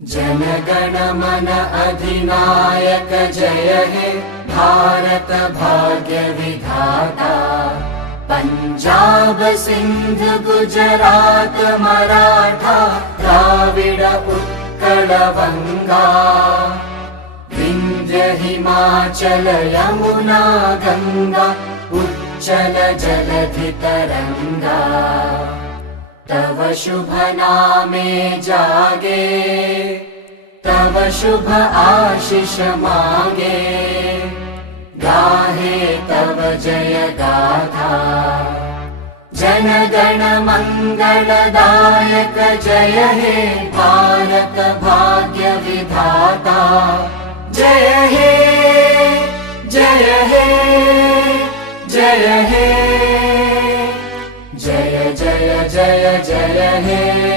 जन गण मन अधिनायक जय हे भारत भाग्य विधाता। पंजाब सिंध गुजरात मराठा द्राविड उत्कल बंगा। विंध्य हिमाचल यमुना गंगा उच्चल जलधि तरंगा। तव शुभ नामे जागे तव शुभ आशीष मांगे। गाहे तव जय गाथा जन गण मंगलदायक जय हे भारत भाग्य विधाता। जय हे जय हे जय हे जय जय जय जय हे।